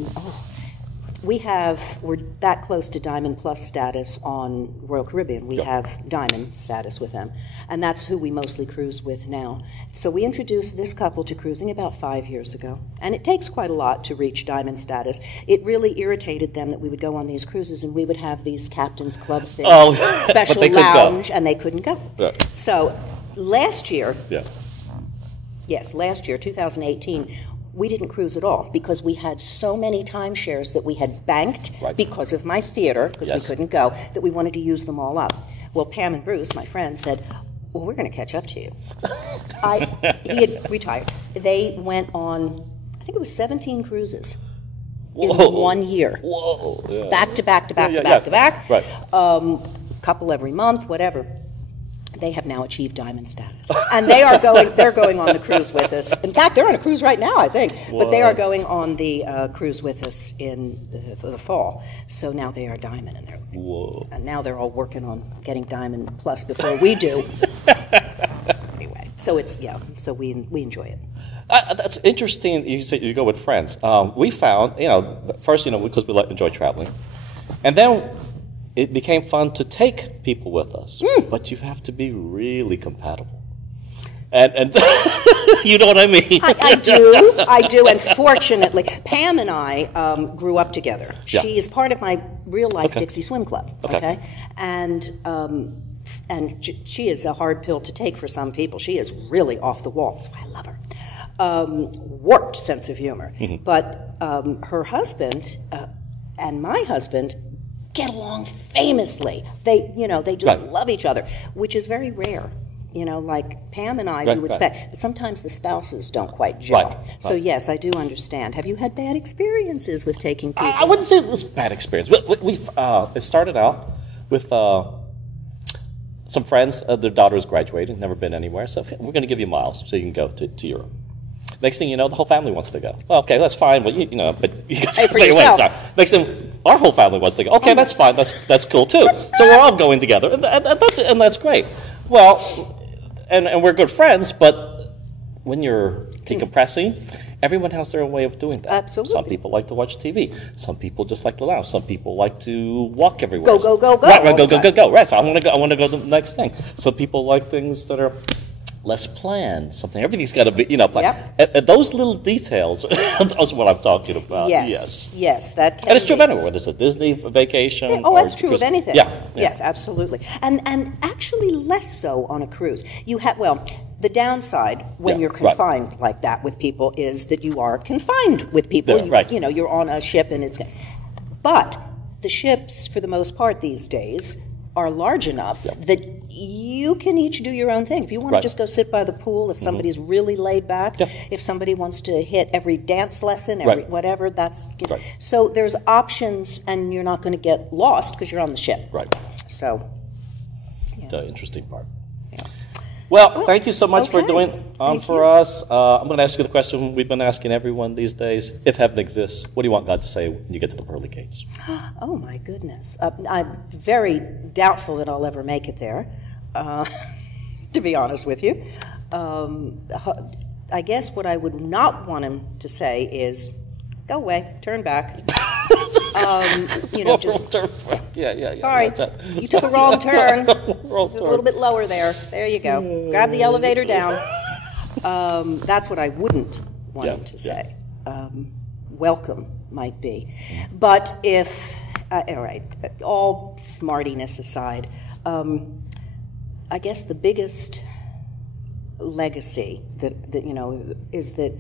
we're that close to Diamond Plus status on Royal Caribbean. We have Diamond status with them, and that's who we mostly cruise with now. So we introduced this couple to cruising about 5 years ago, and it takes quite a lot to reach Diamond status. It really irritated them that we would go on these cruises and we would have these captain's club things, special lounge, and they couldn't go. Right. So last year, 2018, we didn't cruise at all because we had so many timeshares that we had banked because of my theater, because we couldn't go, that we wanted to use them all up. Well, Pam and Bruce, my friends, said, well, we're going to catch up to you. He had retired. They went on, I think it was 17 cruises in 1 year. Whoa. Yeah. Back to back to back to back to back. Right. Couple every month, whatever. They have now achieved Diamond status, and they're going on the cruise with us. In fact, they're on a cruise right now, I think. But they are going on the cruise with us in the fall. So now they are Diamond, and now they're all working on getting Diamond Plus before we do. Anyway, so so we enjoy it. That's interesting. You say you go with friends. We found, first, because we enjoy traveling, and then it became fun to take people with us, but you have to be really compatible. And you know what I mean? I do, and fortunately, Pam and I grew up together. Yeah. She is part of my real-life Dixie Swim Club, okay? And she is a hard pill to take for some people. She is really off the wall. That's why I love her. Warped sense of humor. But her husband and my husband get along famously. They just love each other, which is very rare. Like Pam and I, we would expect. But sometimes the spouses don't quite gel. So yes, I do understand. Have you had bad experiences with taking people? I wouldn't say it was bad experience. It started out with some friends. Their daughter was graduating, never been anywhere. So we're going to give you miles so you can go to Europe. Next thing you know, the whole family wants to go. Well, okay, that's fine, but but you guys pay for yourself. Next thing, our whole family wants to go. Okay, that's fine. That's cool too. So we're all going together, and that's great. Well, and we're good friends, but when you're decompressing, everyone has their own way of doing that. Absolutely. Some people like to watch TV. Some people just like to lounge. Some people like to walk everywhere. Go. Right, go. Right, so I want to go to the next thing. Some people like things that are less planned, everything's got to be, planned. Yep. And those little details, that's what I'm talking about. Yes, that can and it's true be. of anywhere, whether it's a Disney vacation. That's true of anything. Yeah. Yes, absolutely. And actually less so on a cruise. You have, the downside when you're confined like that with people is that you are confined with people. You're on a ship and it's... But the ships, for the most part these days, are large enough that you can each do your own thing. If you want to just go sit by the pool, if somebody's really laid back, if somebody wants to hit every dance lesson, whatever, that's... So there's options, and you're not going to get lost because you're on the ship. Right. So, The interesting part. Well, thank you so much for doing for us. I'm going to ask you the question we've been asking everyone these days. If heaven exists, what do you want God to say when you get to the pearly gates? Oh, my goodness. I'm very doubtful that I'll ever make it there, to be honest with you. I guess what I would not want him to say is, go away, turn back. Just... Sorry, you took a wrong turn. A little bit lower there. There you go. Grab the elevator down. That's what I wouldn't want him to say. Welcome might be. But if, all right, all smartiness aside, I guess the biggest legacy that you know is that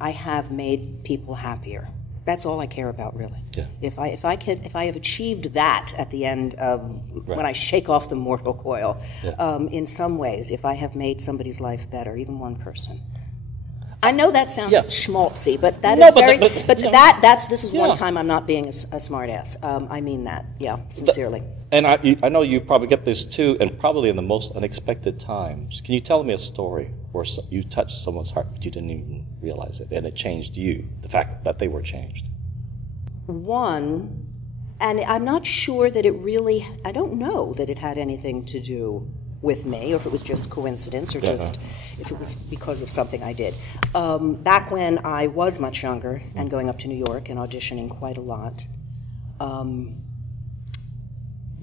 I have made people happier. That's all I care about, really. Yeah. If I have achieved that at the end of when I shake off the mortal coil, in some ways, if I have made somebody's life better, even one person. I know that sounds schmaltzy, but that is very. This is one time I'm not being a smart ass. I mean that, sincerely. And I know you probably get this too, and probably in the most unexpected times. Can you tell me a story where you touched someone's heart but you didn't even realize it, and it changed you, the fact that they were changed? One, and I'm not sure that I don't know that it had anything to do with me, or if it was just coincidence, or if it was because of something I did. Back when I was much younger and going up to New York and auditioning quite a lot,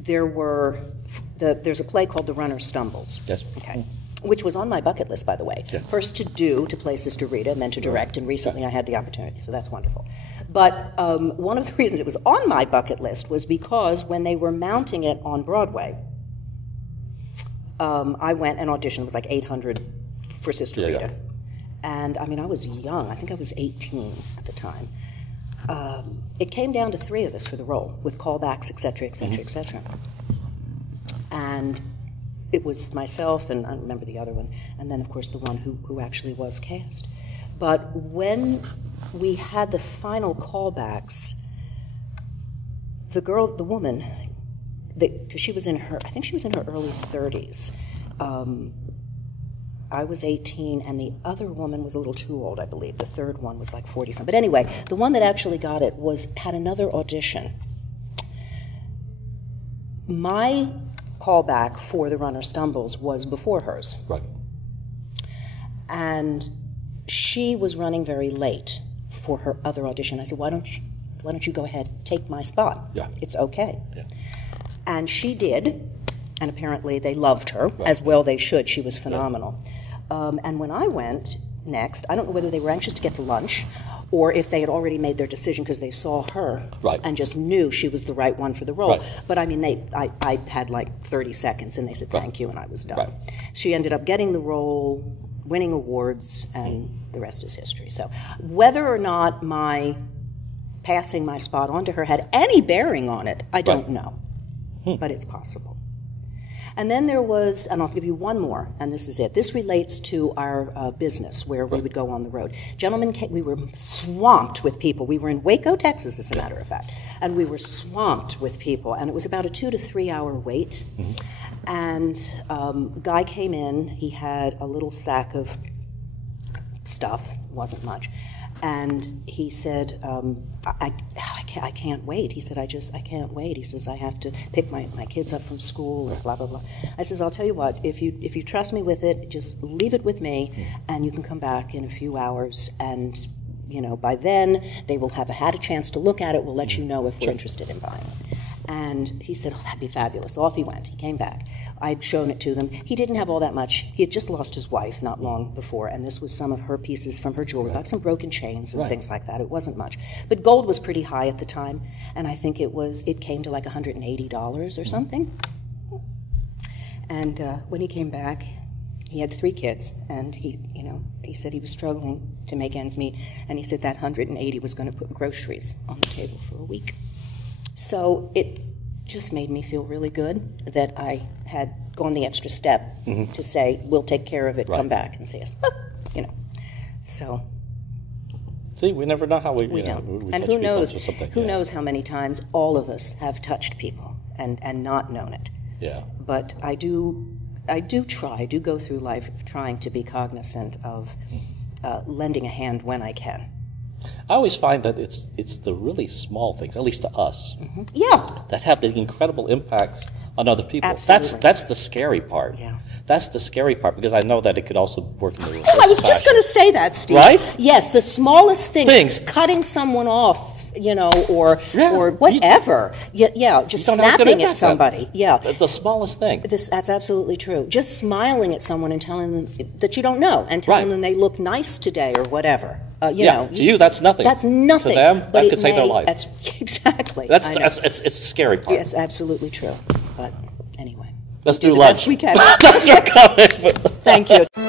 there's a play called The Runner Stumbles. Yes. Okay. Which was on my bucket list, by the way. Yeah. First to play Sister Rita, and then to direct, and recently I had the opportunity, so that's wonderful. But one of the reasons it was on my bucket list was because when they were mounting it on Broadway, I went and auditioned. It was like 800 for Sister Rita. And, I mean, I was young. I think I was 18 at the time. It came down to 3 of us for the role, with callbacks, et cetera, et cetera, et cetera. And it was myself, and I don't remember the other one, and then, of course, the one who actually was cast. But when we had the final callbacks, the woman, because she was I think she was in her early 30s. I was 18, and the other woman was a little too old, I believe. The third one was like 40-something. But anyway, the one that actually got it had another audition. My callback for The Runner Stumbles was before hers. Right. And she was running very late for her other audition. I said, why don't you go ahead, take my spot? Yeah. It's okay. Yeah. And she did, and apparently they loved her, as well they should. She was phenomenal. And when I went next, I don't know whether they were anxious to get to lunch or if they had already made their decision because they saw her and just knew she was the right one for the role. Right. But I mean, I had like 30 seconds, and they said thank you, and I was done. Right. She ended up getting the role, winning awards, and the rest is history. So whether or not my passing my spot on to her had any bearing on it, I don't know. But it's possible. And then there was, and I'll give you one more, and this is it. This relates to our business where we would go on the road. Gentlemen, we were swamped with people. We were in Waco, Texas, as a matter of fact, and we were swamped with people, and it was about a 2 to 3 hour wait. And guy came in. He had a little sack of stuff, wasn't much. And he said, I can't wait. He said, I can't wait. He says, I have to pick my kids up from school or blah, blah, blah. I says, I'll tell you what, if you trust me with it, just leave it with me, and you can come back in a few hours, and, you know, by then they will have had a chance to look at it. We'll let you know if we're interested in buying it. And he said, oh, that'd be fabulous. Off he went. He came back. I'd shown it to them. He didn't have all that much. He had just lost his wife not long before, and this was some of her pieces from her jewelry box, some broken chains and things like that. It wasn't much. But gold was pretty high at the time, and I think it came to like $180 or something. And when he came back, he had 3 kids, and he said he was struggling to make ends meet, and he said that $180 was going to put groceries on the table for a week. So it just made me feel really good that I had gone the extra step to say, we'll take care of it, come back and see us. So. See, we never know how we don't. And who knows how many times all of us have touched people and not known it. Yeah. But I do go through life trying to be cognizant of lending a hand when I can. I always find that it's the really small things, at least to us, that have the incredible impacts on other people. Absolutely. That's the scary part. Yeah. That's the scary part, because I know that it could also work in the reverse. I was just going to say that, Steve. Right? Yes, the smallest things. Cutting someone off, or whatever. Just snapping at somebody. Yeah. The smallest thing. That's absolutely true. Just smiling at someone and telling them that you don't know, and telling them they look nice today or whatever. To you, that's nothing. That's nothing. To them, that could save their life. Exactly. It's the scary part. It's absolutely true. But anyway. Let's do the lunch. best we can. Thanks for coming. Thank you.